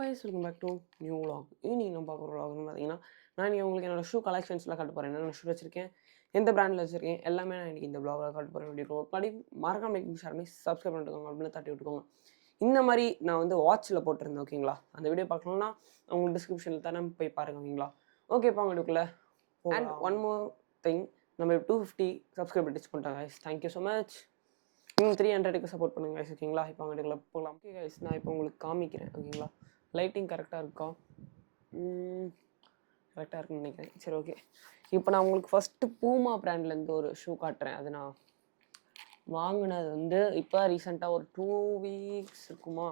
Guys welcome back to new vlog. இன்னைக்கு நம்ம பார்க்குற vlogனு பார்த்தீங்கன்னா நான் உங்களுக்கு என்னோட ஷூ கலெக்ஷன்ஸ்லாம் காட்ட போகிறேன். என்னென்ன ஷூ வச்சிருக்கேன், எந்த பிராண்டில் வச்சிருக்கேன், எல்லாமே நான் இன்னைக்கு இந்த vlogல காட்ட போகிறேன். வீடியோ முன்னாடி மறக்காம லைக் ஷேர் பண்ணி சப்ஸ்கிரைப் பண்ணிட்டுக்கோங்க, அப்படின்னு தட்டி விட்டுக்கோங்க. இந்த மாதிரி நான் வந்து வாட்சில் போட்டிருந்தேன் ஓகேங்களா. அந்த வீடியோ பார்க்கணும்னா உங்களுக்கு டிஸ்கிரிப்ஷனில் தானே போய் பாருங்க ஓகேங்களா. ஓகேப்பா வீடியோக்குள்ள. அண்ட் ஒன் மோர் திங், நம்ம 250 சப்ஸ்கிரைபர் டச் பண்ணிட்டாங்க கைஸ். Thank you so much. 300க்கு சப்போர்ட் பண்ணுங்க கைஸ் ஓகேங்களா. இப்போ வீடியோக்குள்ள போகலாம். ஓகே கைஸ், நான் இப்போ உங்களுக்கு காமிக்கிறேன் ஓகேங்களா. லைட்டிங் கரெக்டாக இருக்கா? கரெக்டாக இருக்குன்னு நினைக்கிறேன். சரி ஓகே, இப்போ நான் உங்களுக்கு ஃபஸ்ட்டு பூமா பிராண்ட்லேருந்து ஒரு ஷூ காட்டுறேன். அது நான் வாங்கினது வந்து இப்போ ரீசெண்டாக ஒரு 2 வீக்ஸ் இருக்குமா,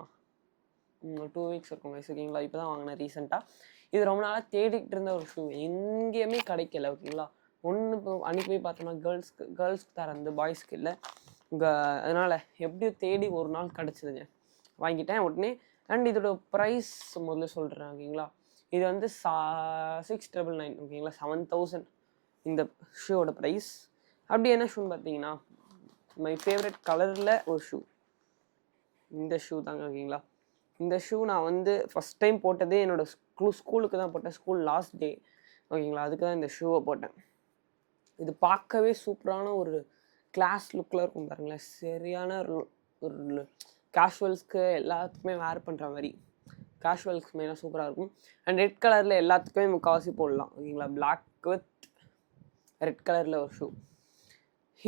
2 வீக்ஸ் இருக்கும் கைஸ் ஓகேங்களா. இப்போ தான் வாங்கினேன் ரீசெண்டாக. இது ரொம்ப நாளாக தேடிக்கிட்டு இருந்த ஒரு ஷூ, எங்கேயுமே கிடைக்கல ஓகேங்களா. ஒன்று இப்போ அன்றைக்கி போய் பார்த்தோம்னா கேர்ள்ஸ்க்கு தரந்து, பாய்ஸ்க்கு இல்லை. அதனால் எப்படியோ தேடி ஒரு நாள் கிடச்சிதுங்க, வாங்கிட்டேன் உடனே. அண்ட் இதோட ப்ரைஸ் முதல்ல சொல்கிறேன் ஓகேங்களா. இது வந்து 699 ஓகேங்களா, 7000 இந்த ஷூவோட ப்ரைஸ். அப்படி என்ன ஷூன்னு பார்த்தீங்கன்னா, மை ஃபேவரட் கலரில் ஒரு ஷூ, இந்த ஷூ தாங்க ஓகேங்களா. இந்த ஷூ நான் வந்து ஃபஸ்ட் டைம் போட்டதே என்னோட ஸ்கூலுக்கு தான் போட்டேன். ஸ்கூல் லாஸ்ட் டே ஓகேங்களா, அதுக்கு தான் இந்த ஷூவை போட்டேன். இது பார்க்கவே சூப்பரான ஒரு கிளாஸ் லுக்கில் இருக்கும் பாருங்களேன். சரியான ஒரு கேஷுவல்ஸ்க்கு எல்லாத்துக்குமே வேர் பண்ணுற மாதிரி, கேஷுவல்ஸ்க்கு மெயினாக சூப்பராக இருக்கும். அண்ட் ரெட் கலரில் எல்லாத்துக்குமே முக்கால்வாசி போடலாம் ஓகேங்களா. பிளாக் வித் ரெட் கலரில் ஒரு ஷூ.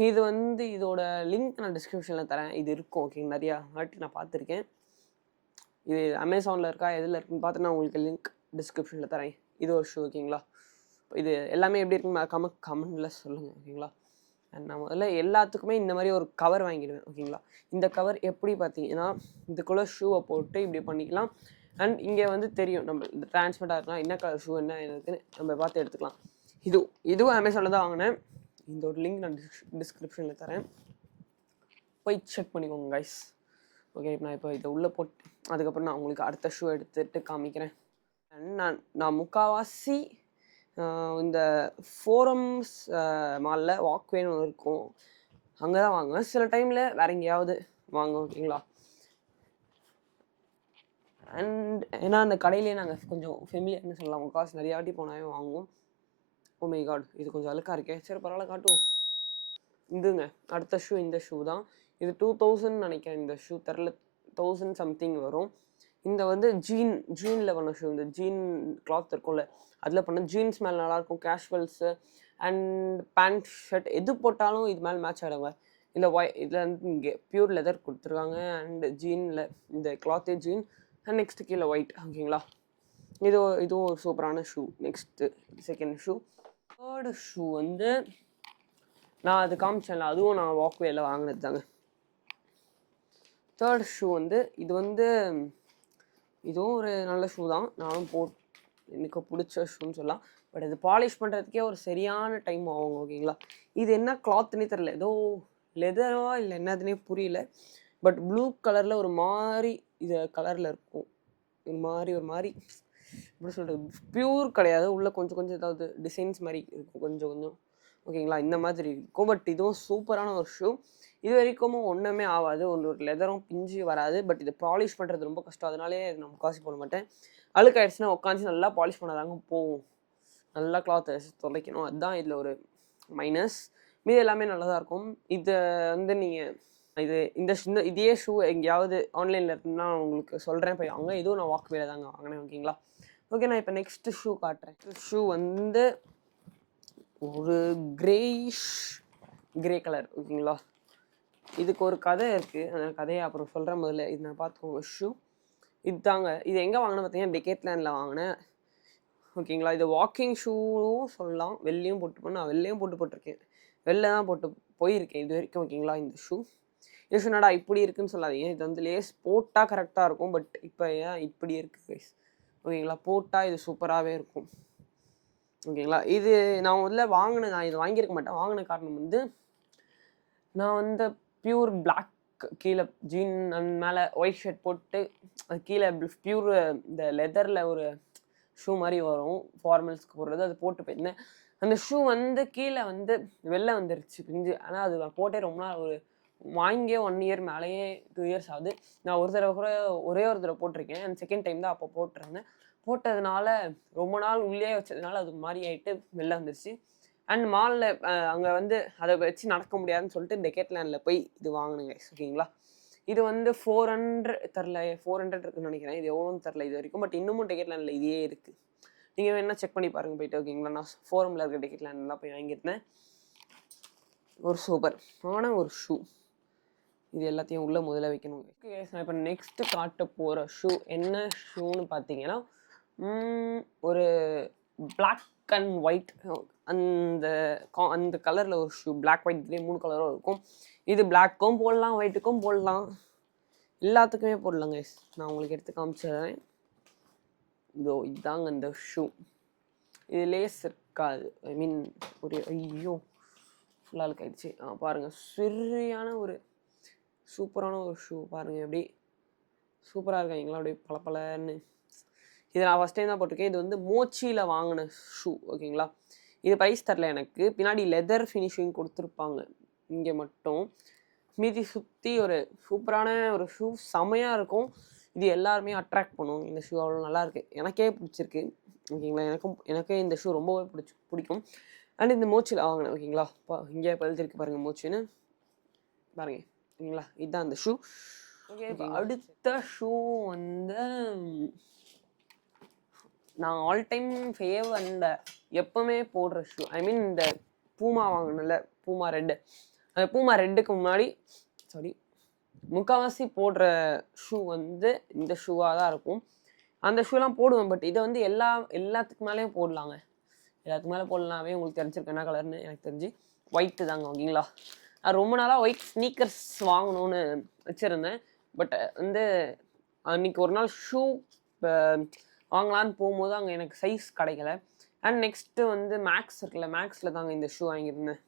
இது வந்து இதோட லிங்க் நான் டிஸ்கிரிப்ஷனில் தரேன். இது இருக்கும் ஓகே, நிறையா வாட்டி நான் பார்த்துருக்கேன். இது அமேசானில் இருக்கா எதில் இருக்குன்னு பார்த்து நான் உங்களுக்கு லிங்க் டிஸ்கிரிப்ஷனில் தரேன். இது ஒரு ஷூ ஓகேங்களா. இது எல்லாமே எப்படி இருக்குன்னு மறக்காமல் கமெண்டில் சொல்லுங்கள் ஓகேங்களா. அண்ட் நான் முதல்ல எல்லாத்துக்குமே இந்த மாதிரி ஒரு கவர் வாங்கிடுவேன் ஓகேங்களா. இந்த கவர் எப்படி பார்த்தீங்கன்னா, இதுக்குள்ளே ஷூவை போட்டு இப்படி பண்ணிக்கலாம். அண்ட் இங்கே வந்து தெரியும் நம்ம இந்த டிரான்ஸ்பரண்டாக இருக்கலாம், என்ன கலர் ஷூ என்ன இருக்குன்னு நம்ம பார்த்து எடுத்துக்கலாம். இதுவும் அமேசானில் தான் வாங்கினேன். இந்த ஒரு லிங்க் நான் டிஸ்கிரிப்ஷனில் தரேன், போய் செக் பண்ணிக்கோங்க கைஸ். ஓகே, நான் இப்போ இதை உள்ளே போட்டு அதுக்கப்புறம் நான் உங்களுக்கு அடுத்த ஷூ எடுத்துகிட்டு காமிக்கிறேன். நான் முக்கால்வாசி இந்த ஃபோரம்ஸ் மாலில் வாக்வேன்னு ஒன்று இருக்கும், அங்கே தான் வாங்குவேன். சில டைமில் வேறு எங்கேயாவது வாங்குவோம் ஓகேங்களா. அண்ட் ஏன்னா அந்த கடையிலே நாங்கள் கொஞ்சம் ஃபெமிலியர்னு சொல்லலாம், முக்கால்வாசி நிறையா வாட்டி போனாவே வாங்குவோம். ஓ மை காட், இது கொஞ்சம் அழுக்காக இருக்கே. சரி பரவாயில்ல, காட்டுவோம். இதுங்க அடுத்த ஷூ, இந்த ஷூ தான். இது 2000 நினைக்கிறேன். இந்த ஷூ தெரில, 1000 சம்திங் வரும். இந்த வந்து ஜீனில் பண்ண ஷூ, இந்த ஜீன் கிளாத் இருக்கும்ல அதில் பண்ண. ஜீன்ஸ் மேலே நல்லாயிருக்கும், கேஷுவல்ஸு அண்ட் பேண்ட் ஷர்ட் எது போட்டாலும் இது மேலே மேட்ச் ஆகிடுங்க. இல்லை இதில் வந்து இங்கே பியூர் லெதர் கொடுத்துருக்காங்க. அண்ட் ஜீனில் இந்த கிளாத்தே ஜீன், அண்ட் நெக்ஸ்ட்டு கீழே ஒயிட் ஓகேங்களா. இதுவும் ஒரு சூப்பரான shoe. Next second shoe. Third shoe வந்து நான் அது காமிச்சேன்ல, அதுவும் நான் வாக்வேல வாங்கினது தாங்க. தேர்ட் ஷூ வந்து இதுவும் ஒரு நல்ல ஷூ தான். நானும் எனக்கு பிடிச்ச ஷூன்னு சொல்லலாம். பட் இது பாலிஷ் பண்ணுறதுக்கே ஒரு சரியான டைம் ஆகும் ஓகேங்களா. இது என்ன கிளாத்துன்னே தெரில, ஏதோ லெதரா இல்லை என்னதுன்னே புரியல. பட் ப்ளூ கலரில் ஒரு மாதிரி இது கலரில் இருக்கும். ஒரு மாதிரி எப்படி சொல்கிறது, பியூர் கிடையாது, உள்ளே கொஞ்சம் ஏதாவது டிசைன்ஸ் மாதிரி இருக்கும் கொஞ்சம் ஓகேங்களா. இந்த மாதிரி இருக்கும். பட் இதுவும் சூப்பரான ஒரு ஷூ. இது வரைக்கும் ஒன்றுமே ஆகாது, ஒரு லெதரும் பிஞ்சு வராது. பட் இது பாலிஷ் பண்ணுறது ரொம்ப கஷ்டம், அதனாலே நான் முக்காசி போட மாட்டேன். அழுக்காயிடுச்சுன்னா உட்காந்து நல்லா பாலிஷ் பண்ணாதாங்க போகும். நல்லா கிளாத்தை துடைக்கணும், அதுதான் இதில் ஒரு மைனஸ். மீது எல்லாமே நல்லா தான் இருக்கும். இதை வந்து நீங்கள் இதே ஷூ எங்கேயாவது ஆன்லைனில் இருக்குன்னா உங்களுக்கு சொல்கிறேன், போய் வாங்க. இதுவும் நான் வாக்வேல தாங்க வாங்கினேன் ஓகேங்களா. ஓகே, நான் இப்போ நெக்ஸ்ட்டு ஷூ காட்டுறேன். ஷூ வந்து ஒரு கிரே கலர் ஓகேங்களா. இதுக்கு ஒரு கதை இருக்குது, அந்த கதையை அப்புறம் சொல்கிறேன். முதல்ல இது நான் பார்த்துக்கோங்க. ஷூ இதுதாங்க. இது எங்கே வாங்கினேன் பார்த்தீங்கன்னா, டெக்கேத்லாண்டில் வாங்கினேன் ஓகேங்களா. இது வாக்கிங் ஷூவும் சொல்லலாம், வெளிலையும் நான் வெளிலையும் போட்டிருக்கேன், வெளில தான் போட்டு போயிருக்கேன் இது வரைக்கும் ஓகேங்களா. இந்த ஷூ என்னடா இப்படி இருக்குன்னு சொல்லாதீங்க, இது வந்து லேஸ் போட்டால் கரெக்டாக இருக்கும். பட் இப்போ ஏன் இப்படி இருக்குது கைஸ் ஓகேங்களா. போட்டால் இது சூப்பராகவே இருக்கும் ஓகேங்களா. இது நான் முதல்ல வாங்கினேன், நான் இது வாங்கியிருக்க மாட்டேன். வாங்கின காரணம் வந்து நான் வந்து பியூர் பிளாக் கீழே ஜீன் அண்ட் மேலே ஒயிட் ஷர்ட் போட்டு, அது கீழே பியூர் இந்த லெதரில் ஒரு ஷூ மாதிரி வரும் ஃபார்மல்ஸ்க்கு போடுறது, அது போட்டு போயிருந்தேன். அந்த ஷூ வந்து கீழே வந்து வெளில வந்துருச்சு பிஞ்சு. ஆனால் அது நான் போட்டே ரொம்ப நாள், ஒரு வாங்கியே 1 இயர் மேலேயே 2 இயர்ஸ் ஆகுது. நான் ஒரு தடவை கூட ஒரே ஒரு தடவை போட்டிருக்கேன். அண்ட் செகண்ட் டைம் தான் அப்போ போட்டிருந்தேன். போட்டதுனால ரொம்ப நாள் உள்ளே வச்சதுனால அது மாரி ஆயிட்டு வெளில வந்துருச்சு. அண்ட் மால்ல அங்கே வந்து அதை வச்சு நடக்க முடியாதுன்னு சொல்லிட்டு டெக்கேத்லாண்டில் போய் இது வாங்கினுங்க. ஓகேங்களா? இது வந்து 400 தெரில 400 இருக்குன்னு நினைக்கிறேன். இது எவ்வளோன்னு தெரில இது வரைக்கும். பட் இன்னமும் டெக்கேத்லாண்டில் இதே இருக்குது. நீங்கள் வேணா செக் பண்ணி பாருங்க போயிட்டு. ஓகேங்களா? நான் ஃபோரமில் இருக்க டெக்கேத்லாண்ட்லாம் போய் வாங்கியிருந்தேன். ஒரு சூப்பர் ஆன ஒரு ஷூ. இது எல்லாத்தையும் உள்ளே முதல்ல வைக்கணும். நான் இப்போ நெக்ஸ்ட்டு காட்ட போகிற ஷூ என்ன ஷூன்னு பார்த்தீங்கன்னா ஒரு பிளாக் அண்ட் ஒயிட் அந்த அந்த கலரில் ஒரு ஷூ. பிளாக் ஒயிட் இதே 3 கலரும் இருக்கும். இது பிளாக்கும் போடலாம், ஒயிட்டுக்கும் போடலாம், எல்லாத்துக்குமே போடலாங்க. நான் உங்களுக்கு எடுத்து காமிச்சிடுறேன். இதோ இதாங்க இந்த ஷூ. இது லேஸ் இருக்காது. ஐ மீன் ஒரு ஐயோ ஃபுல்லாக ஆயிடுச்சு. பாருங்கள் சரியான ஒரு சூப்பரான ஒரு ஷூ. பாருங்கள் எப்படி சூப்பராக இருக்காங்களா அப்படியே பளபளன்னு. இது நான் ஃபஸ்ட் டைம் தான் போட்டிருக்கேன். இது வந்து மோச்சியில் வாங்கின ஷூ. ஓகேங்களா? இது ப்ரைஸ் தரல எனக்கு. பின்னாடி லெதர் ஃபினிஷிங் கொடுத்துருப்பாங்க இங்கே மட்டும். மீதி சுற்றி ஒரு சூப்பரான ஒரு ஷூ. செமையாக இருக்கும். இது எல்லாருமே அட்ராக்ட் பண்ணும். இந்த ஷூ அவ்வளோ நல்லாயிருக்கு. எனக்கே பிடிச்சிருக்கு. ஓகேங்களா? எனக்கே இந்த ஷூ ரொம்பவே பிடிக்கும். அண்ட் இந்த மோச்சியில் வாங்கினேன். ஓகேங்களா? இங்கே எழுதிருக்கு பாருங்கள் மோச்சின்னு பாருங்கள். ஓகேங்களா? இதுதான் அந்த ஷூ. ஓகே, இப்போ அடுத்த ஷூ வந்து நான் ஆல் டைம் ஃபேவ் அண்ட் எப்போவுமே போடுற ஷூ. ஐ மீன் இந்த பூமா வாங்கினல பூமா ரெட்டு. அந்த பூமா ரெட்டுக்கு முன்னாடி முக்கால்வாசி போடுற ஷூ வந்து இந்த ஷூவாக தான் இருக்கும். அந்த ஷூலாம் போடுவேன். பட் இதை வந்து எல்லாத்துக்கு மேலேயும் போடலாங்க. எல்லாத்துக்கு மேலே போடலாமே. உங்களுக்கு தெரிஞ்சிருக்கு என்ன கலர்னு எனக்கு தெரிஞ்சு ஒயிட்டு தாங்க. ஓகேங்களா? நான் ரொம்ப நாளாக ஒயிட் ஸ்னீக்கர்ஸ் வாங்கணும்னு வச்சுருந்தேன். பட் வந்து அன்றைக்கி ஒரு நாள் ஷூ வாங்கலான்னு போகும்போது அங்கே எனக்கு சைஸ் கிடைக்கல. அண்ட் நெக்ஸ்ட்டு வந்து மேக்ஸ் இருக்குல்ல, மேக்ஸில் தாங்க இந்த ஷூ வாங்கியிருந்தேன்.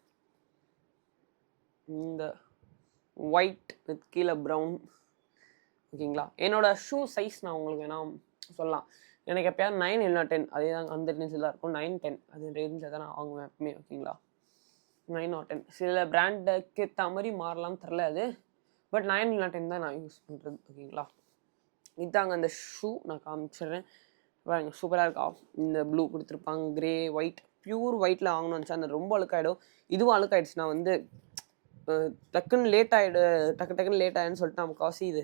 இந்த ஒயிட் வித் கீழே ப்ரௌன். ஓகேங்களா? என்னோடய ஷூ சைஸ் நான் உங்களுக்கு வேணால் சொல்லலாம். எனக்கு எப்போயாவது 9 இல்லைனா 10 அதே தான். அந்த ரேஞ்சில் தான் இருக்கும். 9, 10 அது ரேஞ்சில் தான் நான் வாங்குவேன் எப்பவுமே. ஓகேங்களா? 9 or 10 சில பிராண்டுக்கு ஏற்ற மாதிரி மாறலாம்னு தெரில அது. பட் 9 இல்லைனா 10 தான் நான் யூஸ் பண்ணுறது. ஓகேங்களா? இதாங்க அந்த ஷூ. நான் காமிச்சிடுறேன் பாருங்க. சூப்பராக இருக்கா? இந்த ப்ளூ கொடுத்துருப்பாங்க, கிரே, ஒயிட். பியூர் ஒயிட்டில் வாங்கணும்னு நினச்சா அந்த ரொம்ப அழுக்காயிடும். இதுவும் அழுக்காயிடுச்சு. நான் வந்து டக்குன்னு லேட் ஆகிடுன்னு சொல்லிட்டு நம்ம காசி இது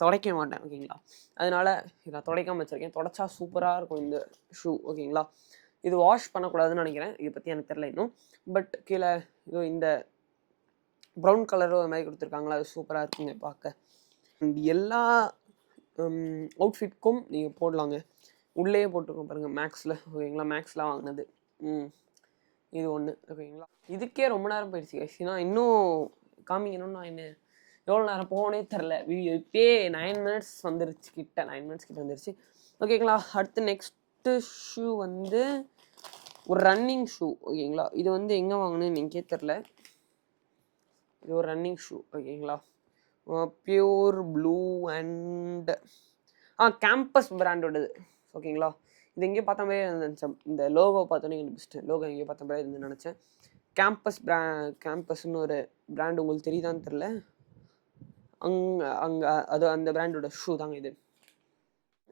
துடைக்க மாட்டேன். ஓகேங்களா? அதனால் நான் துடைக்காமல் வச்சுருக்கேன். துடைச்சா சூப்பராக இருக்கும் இந்த ஷூ. ஓகேங்களா? இது வாஷ் பண்ணக்கூடாதுன்னு நினைக்கிறேன். இதை பற்றி எனக்கு தெரில இன்னும். பட் கீழே இதோ இந்த ப்ரௌன் கலரும் அது மாதிரி கொடுத்துருக்காங்களா, அது சூப்பராக இருக்குங்க பார்க்க. எல்லா அவுட்ஃபிட்க்கும் நீங்கள் போடலாங்க. உள்ளே போட்டுருக்கோம் பாருங்கள் மேக்ஸில். ஓகேங்களா? மேக்ஸில் வாங்கினது. இது ஒன்று. ஓகேங்களா? இதுக்கே ரொம்ப நேரம் போயிடுச்சு ஆக்சுவலி. நான் இன்னும் காமிக்கணும்னு நான் என்ன எவ்வளோ நேரம் போகனே தெரில. வீடியோ இப்போயே 9 minutes வந்துருச்சு. 9 minutes கிட்ட வந்துருச்சு. ஓகேங்களா? அடுத்து நெக்ஸ்ட்டு ஷூ வந்து ஒரு ரன்னிங் ஷூ. ஓகேங்களா? இது வந்து எங்கே வாங்கினேன்னு எனக்கே தெரில. இது ஒரு ரன்னிங் ஷூ. ஓகேங்களா? பியூர் ப்ளூ அண்ட் கேம்பஸ் பிராண்டோடது. ஓகேங்களா? இது எங்கேயோ பார்த்த மாதிரியே நினச்சேன். இந்த லோகோ பார்த்தோன்னே எனக்கு பெஸ்ட்டு. லோகோ எங்கேயோ பார்த்த மாதிரி இருந்து நினச்சேன். கேம்பஸ்ன்னு ஒரு பிராண்ட் உங்களுக்கு தெரியுதான்னு தெரில. அங்கே அது அந்த பிராண்டோட ஷூ தாங்க இது.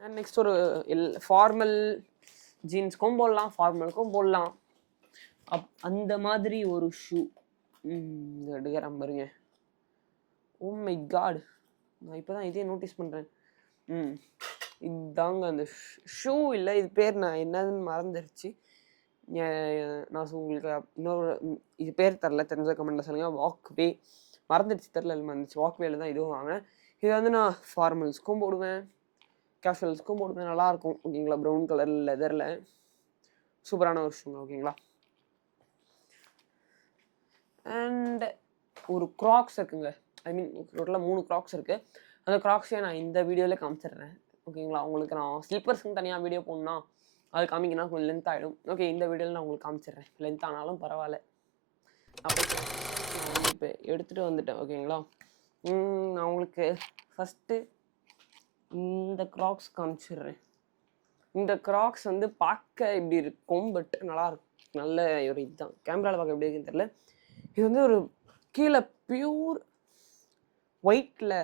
அண்ட் நெக்ஸ்ட் ஒரு ஃபார்மல் ஜீன்ஸ்க்கும் போடலாம், ஃபார்மலுக்கும் போடலாம். அந்த மாதிரி ஒரு ஷூ எடுக்கிறேன் பாருங்க. ஓ மை காட், நான் இப்போ தான் இதே நோட்டீஸ் பண்ணுறேன். இதுதாங்க அந்த ஷூ. இல்லை இது பேர் நான் என்னதுன்னு மறந்துடுச்சு. நான் உங்களுக்கு இன்னொரு இது பேர் தரல, தெரிஞ்ச கமெண்ட்டில் சொல்லுங்கள். வாக்வே மறந்துடுச்சு, தெரில மறந்துச்சு. வாக்வேல தான் இதுவும் வாங்கினேன். இது வந்து நான் ஃபார்மல்ஸ்க்கும் போடுவேன், கேஷுவல்ஸ்க்கும் போடுவேன். நல்லாயிருக்கும். ஓகேங்களா? ப்ரௌன் கலர் லெதரில் சூப்பரான ஒரு ஷூங்க. ஓகேங்களா? அண்ட் ஒரு க்ராக்ஸ் இருக்குங்க. ஐ மீன் டோட்டலாக 3 க்ராக்ஸ் இருக்குது. அந்த க்ராக்ஸே நான் இந்த வீடியோவில் காமிச்சிடுறேன். ஓகேங்களா? உங்களுக்கு நான் ஸ்லிப்பர்ஸ்க்கு தனியாக வீடியோ போடணும்னா அது காமிக்கணும், கொஞ்சம் லென்த் ஆகிடும். ஓகே, இந்த வீடியோவில் நான் உங்களுக்கு காமிச்சிடுறேன். லென்த் ஆனாலும் பரவாயில்ல. அப்போ நான் இப்போ எடுத்துகிட்டு வந்துட்டேன். ஓகேங்களா? நான் உங்களுக்கு ஃபஸ்ட்டு இந்த க்ராக்ஸ் காமிச்சிடுறேன். இந்த க்ராக்ஸ் வந்து பார்க்க இப்படி இருக்கும், பட் நல்லாயிருக்கும். நல்ல ஒரு இதுதான். கேமராவில் பார்க்க எப்படி இருக்குன்னு தெரியல. இது வந்து ஒரு கீழே பியூர் ஒயிட்டில்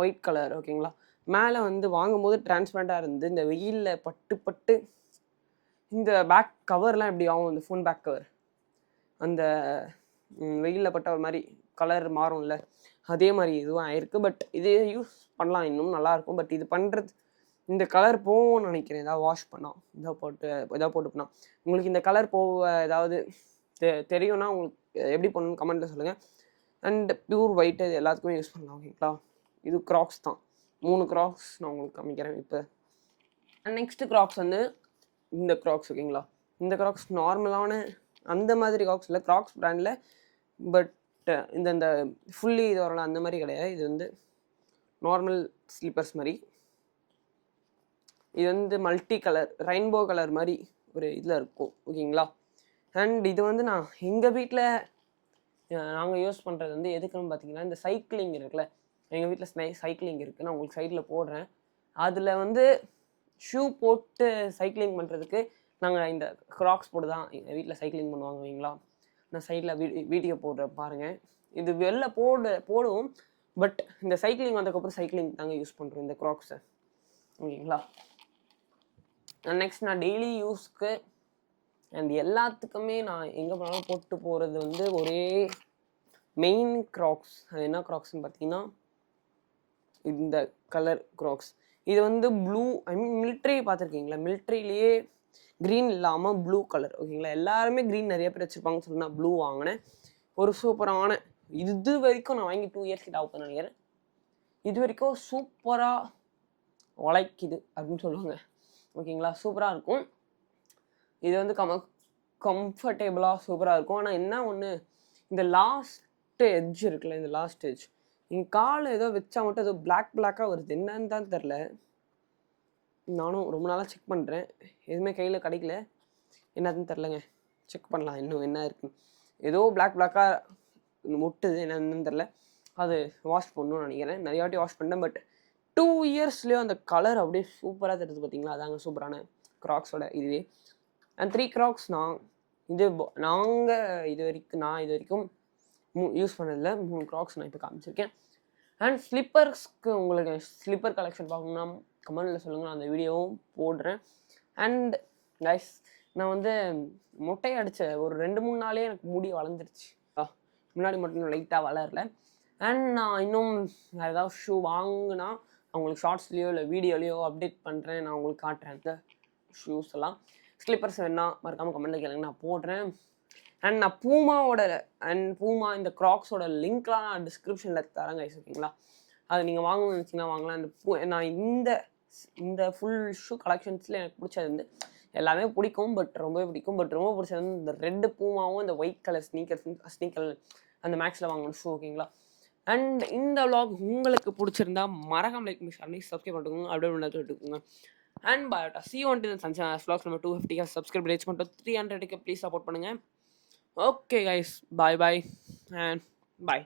ஒயிட் கலர் ஓகேங்களா. மேலே வந்து வாங்கும்போது டிரான்ஸ்பரண்ட்டாக இருந்து இந்த வெயிலில் பட்டு இந்த பேக் கவர்லாம் எப்படி ஆகும், இந்த ஃபோன் பேக் கவர் அந்த வெயிலில் பட்ட ஒரு மாதிரி கலர் மாறும்ல, அதே மாதிரி இதுவும் ஆயிருக்கு. பட் இது யூஸ் பண்ணலாம், இன்னும் நல்லாயிருக்கும். பட் இது பண்ணுறது இந்த கலர் போகும்னு நினைக்கிறேன், ஏதாவது வாஷ் பண்ணோம் இதாக போட்டு பண்ணோம். உங்களுக்கு இந்த கலர் போக ஏதாவது தெரியும்னா உங்களுக்கு எப்படி பண்ணணும்னு கமெண்ட்டில் சொல்லுங்கள். அண்ட் பியூர் ஒயிட் இது எல்லாத்துக்குமே யூஸ் பண்ணலாம் ஓகேங்களா. இது க்ராக்ஸ் தான், 3 க்ராக்ஸ் நான் உங்களுக்கு காமிக்கிறேன் இப்போ. அண்ட் நெக்ஸ்ட்டு க்ராக்ஸ் வந்து இந்த க்ராக்ஸ் ஓகேங்களா. இந்த க்ராக்ஸ் நார்மலான அந்த மாதிரி க்ராக்ஸ் இல்லை, க்ராக்ஸ் பிராண்டில். பட் இந்த ஃபுல்லி இது வரலாம் அந்த மாதிரி கிடையாது. இது வந்து நார்மல் ஸ்லிப்பர்ஸ் மாதிரி. இது வந்து மல்டி கலர் ரெயின்போ கலர் மாதிரி ஒரு இதில் இருக்கும் ஓகேங்களா. அண்ட் இது வந்து நான் எங்கள் வீட்டில் நாங்கள் யூஸ் பண்ணுறது வந்து எதுக்குன்னு பார்த்தீங்கன்னா, இந்த சைக்கிளிங் இருக்குல்ல, எங்கள் வீட்டில் சைக்கிளிங் இருக்குது, நான் உங்களுக்கு சைடில் போடுறேன். அதில் வந்து ஷூ போட்டு சைக்கிளிங் பண்ணுறதுக்கு நாங்கள் இந்த க்ராக்ஸ் போட்டு தான் எங்கள் வீட்டில் சைக்கிளிங் பண்ணுவாங்க ஓகேங்களா. நான் சைடில் வீடியோ போடுறேன் பாருங்கள். இது வெளில போடுவோம். பட் இந்த சைக்கிளிங் வந்ததுக்கப்புறம் சைக்கிளிங் தாங்க யூஸ் பண்ணுறோம் இந்த க்ராக்ஸை ஓகேங்களா. நெக்ஸ்ட் நான் டெய்லி யூஸ்க்கு அண்ட் எல்லாத்துக்குமே நான் எங்கே போனாலும் போட்டு போகிறது வந்து ஒரே மெயின் க்ராக்ஸ். அது என்ன க்ராக்ஸ்ன்னு பார்த்தீங்கன்னா இந்த கலர் க்ராக்ஸ். இது வந்து ப்ளூ, ஐ மீன் மிலிட்ரி பார்த்துருக்கீங்களா, மிலிட்ரிலேயே க்ரீன் இல்லாமல் ப்ளூ கலர் ஓகேங்களா. எல்லாருமே க்ரீன் நிறைய பேர் வச்சுருப்பாங்கன்னு சொல்லி நான் ப்ளூ வாங்கினேன். ஒரு சூப்பரான, இது வரைக்கும் நான் வாங்கி 2 இயர்ஸ் கிட்ட ஆகுதுன்னு நினைக்கிறேன். இது வரைக்கும் சூப்பராக உழைக்குது அப்படின்னு சொல்லுவாங்க ஓகேங்களா. சூப்பராக இருக்கும். இது வந்து கம்ஃபர்டபுளாக சூப்பராக இருக்கும். ஆனால் என்ன ஒன்று, இந்த லாஸ்ட் எட்ஜ் இருக்குல்ல, இந்த லாஸ்ட் எட்ஜ் எங்கள் கால் ஏதோ வச்சா மட்டும் ஏதோ பிளாக்காக வருது, என்னன்னு தான் தெரில. நானும் ரொம்ப நாளாக செக் பண்ணுறேன், எதுவுமே கையில் கிடைக்கல, என்னதுன்னு தெரிலங்க. செக் பண்ணலாம் இன்னும் என்ன இருக்குன்னு. ஏதோ பிளாக்காக முட்டுது, என்னன்னு தெரில. அது வாஷ் பண்ணணும்னு நினைக்கிறேன். நிறைய வாட்டி வாஷ் பண்ணேன். பட் 2 இயர்ஸ்லேயும் அந்த கலர் அப்படியே சூப்பராக தெரியுது பார்த்தீங்களா. அதாங்க சூப்பரான க்ராக்ஸோட இதுவே. அண்ட் 3 க்ராக்ஸ் நான் இது வரைக்கும் யூஸ் பண்ணதில்லை. 3 க்ராக்ஸ் நான் இப்போ காமிச்சிருக்கேன். அண்ட் ஸ்லிப்பர்ஸ்க்கு உங்களுக்கு ஸ்லிப்பர் கலெக்ஷன் பார்க்கணுன்னா கமெண்டில் சொல்லுங்கள், நான் அந்த வீடியோவும் போடுறேன். அண்ட் கைஸ், நான் வந்து மொட்டை அடித்த ஒரு 2-3 நாளே எனக்கு முடி வளர்ந்துருச்சு. முன்னாடி மட்டும் லைட்டாக வளரல. அண்ட் நான் இன்னும் வேறு ஏதாவது ஷூ வாங்கினா அவங்களுக்கு ஷார்ட்ஸ்லேயோ இல்லை வீடியோலையோ அப்டேட் பண்ணுறேன், நான் உங்களுக்கு காட்டுறேன் அந்த ஷூஸ் எல்லாம். ஸ்லிப்பர்ஸ் வேணால் மறக்காமல் கமெண்ட்டில் கேளுங்க, நான் போடுறேன். அண்ட் நான் பூமா இந்த க்ராக்ஸோட லிங்க்லாம் நான் டிஸ்கிரிப்ஷனில் தரேன் கைஸ் ஓகேங்களா. அது நீங்கள் வாங்கணும்னு நினச்சிங்கன்னா வாங்கலாம். நான் இந்த ஃபுல் ஷூ கலெக்ஷன்ஸில் எனக்கு பிடிச்சது வந்து எல்லாமே பிடிக்கும். பட் ரொம்ப பிடிச்சது வந்து இந்த ரெட்டு பூமாவும் இந்த ஒயிட் கலர் ஸ்னீக்கர் அந்த மேக்ஸில் வாங்கணும் ஷூ ஓகேங்களா. அண்ட் இந்த vlog உங்களுக்கு பிடிச்சிருந்தா மறக்காம லைக் பண்ணி சப்ஸ்கிரைப் பண்ணிட்டுக்கோங்க, அப்படியே விட்டுக்குங்க. அண்ட் பாயோட்டா சி ஒன்ட்டு சன்ஷைன் vlogs நம்ம 250 சப்ஸ்கிரைப் ரீச் பண்ணிட்டு 300க்கு ப்ளீஸ் சப்போர்ட் பண்ணுங்கள். Okay guys, bye and bye.